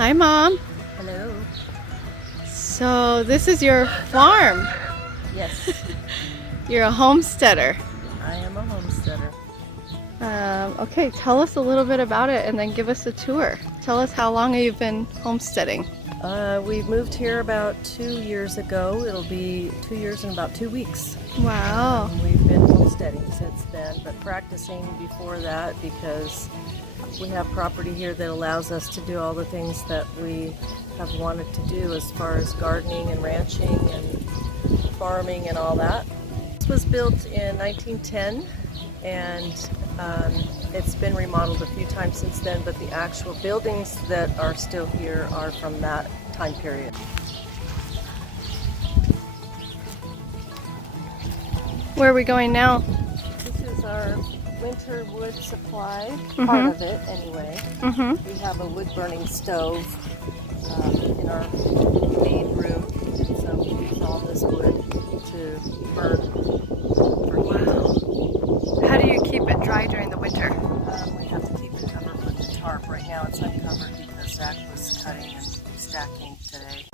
Hi, Mom. Hello. So this is your farm. Yes, You're a homesteader. I am a homesteader. Okay, tell us a little bit about it and then give us a tour. Tell us how long you've been homesteading. We moved here about 2 years ago. It'll be 2 years in about 2 weeks. Wow. We've been homesteading since then, but practicing before that because we have property here that allows us to do all the things that we have wanted to do as far as gardening and ranching and farming and all that. This was built in 1910 and it's been remodeled a few times since then, but the actual buildings that are still here are from that time period. Where are we going now? This is our winter wood supply, part of it anyway. We have a wood burning stove in our main room, so we use all this wood to burn for heat. How do you keep it dry during the winter? We have to keep it covered with the tarp. Right now it's uncovered because Zach was cutting and stacking today.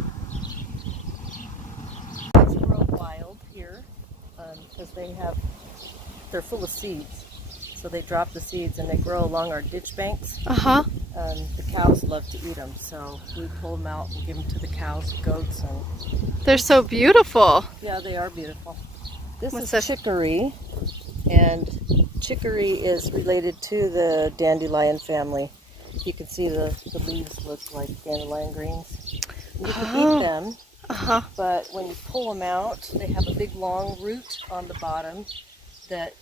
These grow wild here because they're full of seeds. So they drop the seeds and they grow along our ditch banks. The cows love to eat them, so we pull them out and give them to the cows, goats, and They're so beautiful. yeah, they are beautiful. This What's is chicory, and chicory is related to the dandelion family. You can see the leaves look like dandelion greens. You can eat them, but when you pull them out, they have a big long root on the bottom that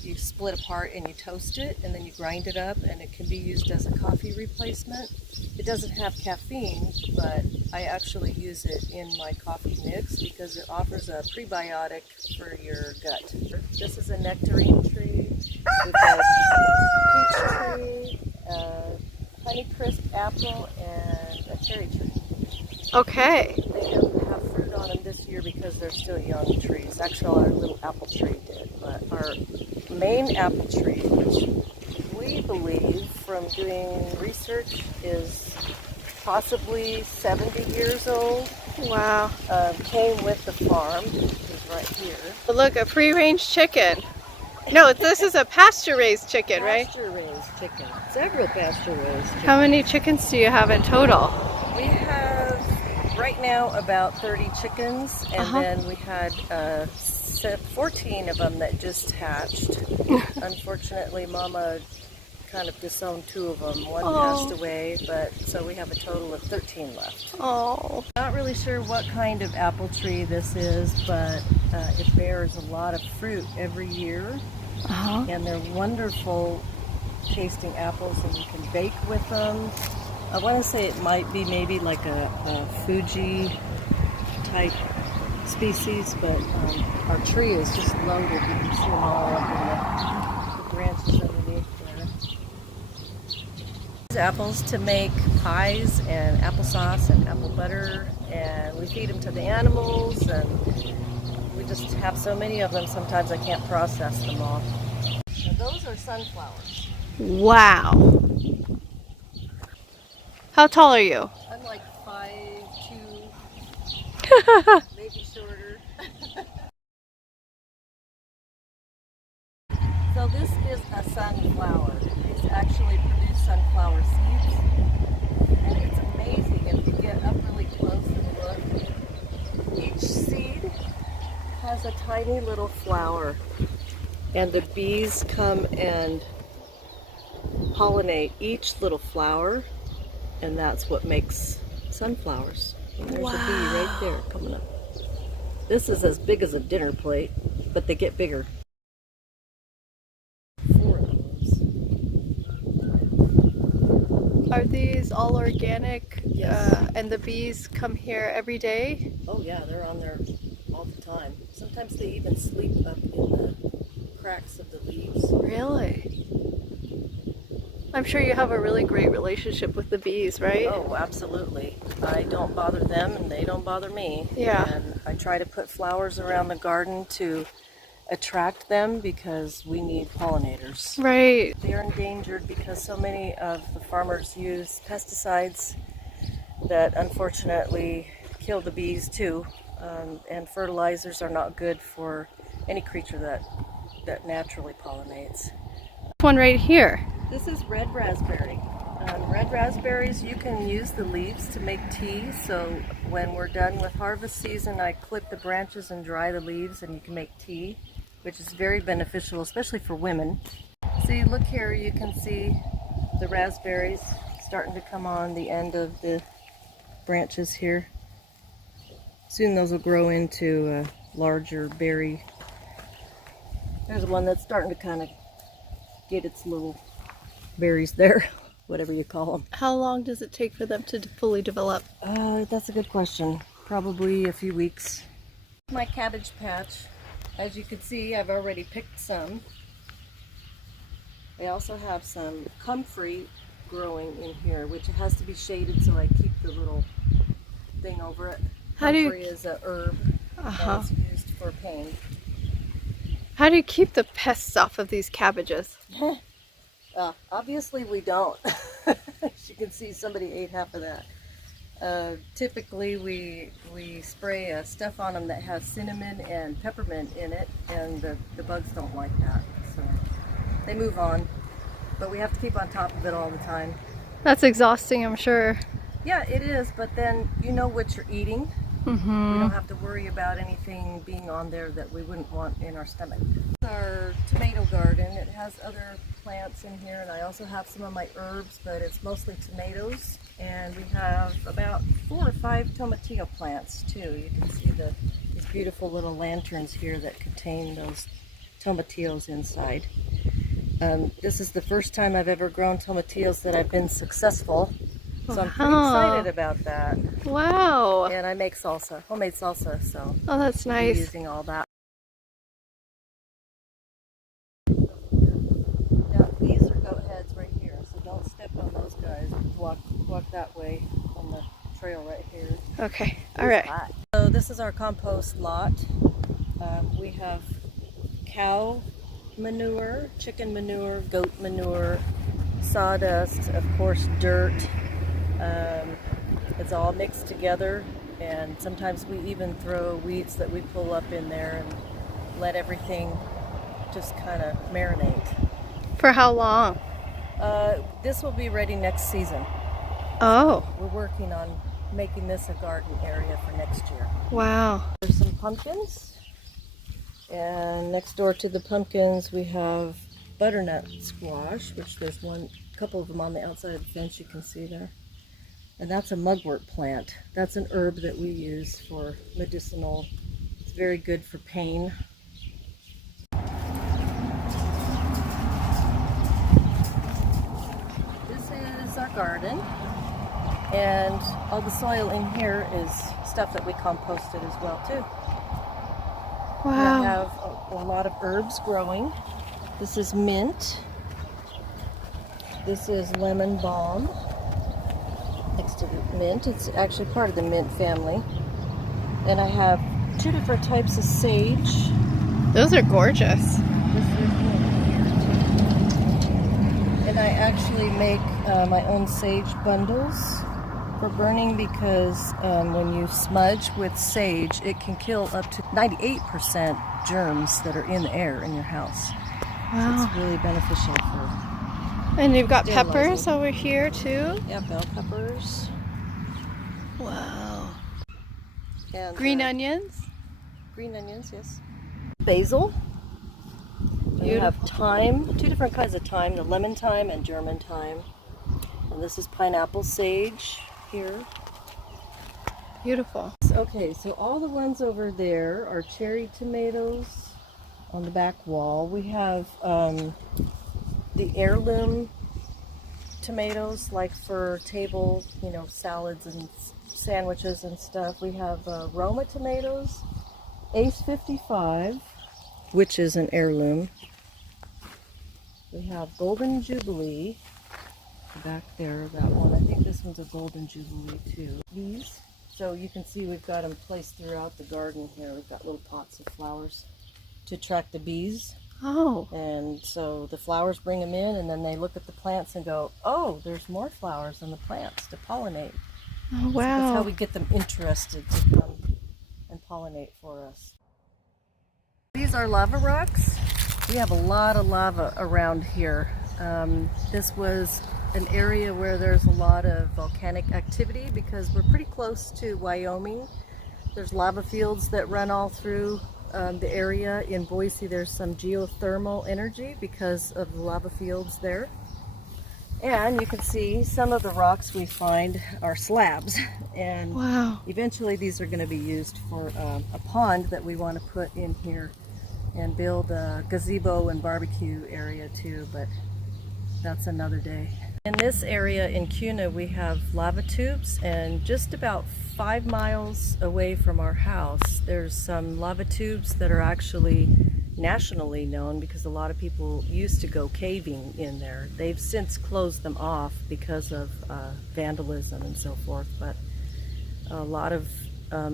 you split apart and you toast it, and then you grind it up, and it can be used as a coffee replacement. It doesn't have caffeine, but I actually use it in my coffee mix because it offers a prebiotic for your gut. This is a nectarine tree. We've got a peach tree, a Honeycrisp apple, and a cherry tree. Okay. They don't have fruit on them this year because they're still young trees. Actually, our little apple tree did, but our main apple tree, which we believe from doing research is possibly 70 years old. Wow. Came with the farm, which is right here. Look, a free-range chicken. No, this is a pasture-raised chicken, right? Pasture-raised chicken. Several pasture-raised chickens. How many chickens do you have in total? We have right now about 30 chickens, and then we had 14 of them that just hatched. Unfortunately, Mama kind of disowned 2 of them. One passed away, but so we have a total of 13 left. Oh. Not really sure what kind of apple tree this is, but it bears a lot of fruit every year, and they're wonderful tasting apples, and you can bake with them. I want to say it might be maybe like a Fuji type species, but our tree is just loaded. You can see them all up in the branches underneath there. Use apples to make pies and applesauce and apple butter, and we feed them to the animals, and we just have so many of them sometimes I can't process them all. Now those are sunflowers. Wow. How tall are you? I'm like 5'2", maybe shorter. So this is a sunflower. These actually produce sunflower seeds. And it's amazing if you get up really close and look. Each seed has a tiny little flower. And the bees come and pollinate each little flower. And that's what makes sunflowers. And there's a bee right there coming up. This is as big as a dinner plate, but they get bigger. 4 of those. Are these all organic? Yes. And the bees come here every day? Oh yeah, they're on there all the time. Sometimes they even sleep up in the cracks of the leaves. Really? I'm sure you have a really great relationship with the bees, right? Oh, absolutely. I don't bother them and they don't bother me. Yeah. And I try to put flowers around the garden to attract them because we need pollinators. Right. They're endangered because so many of the farmers use pesticides that unfortunately kill the bees too. And fertilizers are not good for any creature that naturally pollinates. One right here. This is red raspberry. Red raspberries, you can use the leaves to make tea. So when we're done with harvest season, I clip the branches and dry the leaves, and you can make tea, which is very beneficial, especially for women. See, look here, you can see the raspberries starting to come on the end of the branches here. Soon those will grow into a larger berry. There's one that's starting to kind of get its little berries there, whatever you call them. How long does it take for them to fully develop? That's a good question. Probably a few weeks. My cabbage patch, as you can see, I've already picked some. I also have some comfrey growing in here, which it has to be shaded, so I keep the little thing over it. Comfrey is a herb that's used for pain. How do you keep the pests off of these cabbages? Obviously we don't. As you can see, somebody ate half of that. Typically we spray stuff on them that has cinnamon and peppermint in it, and the bugs don't like that, so they move on. But we have to keep on top of it all the time. That's exhausting, I'm sure. Yeah, it is, but then you know what you're eating. Mm-hmm. We don't have to worry about anything being on there that we wouldn't want in our stomach. Our tomato garden, it has other plants in here, and I also have some of my herbs, but it's mostly tomatoes. And we have about 4 or 5 tomatillo plants too. You can see these beautiful little lanterns here that contain those tomatillos inside. This is the first time I've ever grown tomatillos that I've been successful. So I'm pretty excited about that. Wow. And I make salsa, homemade salsa, so Oh, that's I'll be nice. using all that. Now these are goat heads right here, so don't step on those guys. Walk that way on the trail right here. Okay, all right. So this is our compost lot. We have cow manure, chicken manure, goat manure, sawdust, of course dirt. It's all mixed together, and sometimes we even throw weeds that we pull up in there and let everything just kind of marinate. For how long? This will be ready next season. Oh. We're working on making this a garden area for next year. Wow. There's some pumpkins, and next door to the pumpkins we have butternut squash, which there's a couple of them on the outside of the fence you can see there. And that's a mugwort plant. That's an herb that we use for medicinal. It's very good for pain. This is our garden, and all the soil in here is stuff that we composted as well too. Wow. We have a lot of herbs growing. This is mint. This is lemon balm. Next to the mint, it's actually part of the mint family. And I have 2 different types of sage. Those are gorgeous. This is one here too. And I actually make my own sage bundles for burning, because when you smudge with sage, it can kill up to 98% germs that are in the air in your house. Wow. So it's really beneficial for. And you've got Sterilizing. peppers over here too? Yeah, bell peppers. Wow. And Green onions? green onions, yes. Basil. You have thyme, 2 different kinds of thyme, the lemon thyme and German thyme. And this is pineapple sage here. Beautiful. Okay, so all the ones over there are cherry tomatoes on the back wall. We have the heirloom tomatoes, like for table, salads and sandwiches and stuff. We have Roma tomatoes, Ace 55, which is an heirloom. We have Golden Jubilee back there, that one. I think this one's a Golden Jubilee too. These, so you can see we've got them placed throughout the garden here. We've got little pots of flowers to attract the bees. Oh. And so the flowers bring them in, and then they look at the plants and go, oh, there's more flowers than the plants to pollinate. Oh, So that's how wow. we get them interested to come and pollinate for us. These are lava rocks. We have a lot of lava around here. This was an area where there's a lot of volcanic activity because we're pretty close to Wyoming. There's lava fields that run all through the area. In Boise, there's some geothermal energy because of the lava fields there. And you can see some of the rocks we find are slabs, and Wow. eventually these are going to be used for a pond that we want to put in here and build a gazebo and barbecue area too, but that's another day. In this area in Kuna, we have lava tubes, and just about 5 miles away from our house there's some lava tubes that are actually nationally known because a lot of people used to go caving in there. They've since closed them off because of vandalism and so forth, but a lot of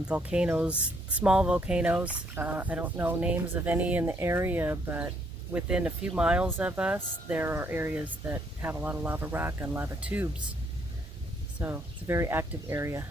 volcanoes, small volcanoes, I don't know names of any in the area, but within a few miles of us there are areas that have a lot of lava rock and lava tubes. So it's a very active area.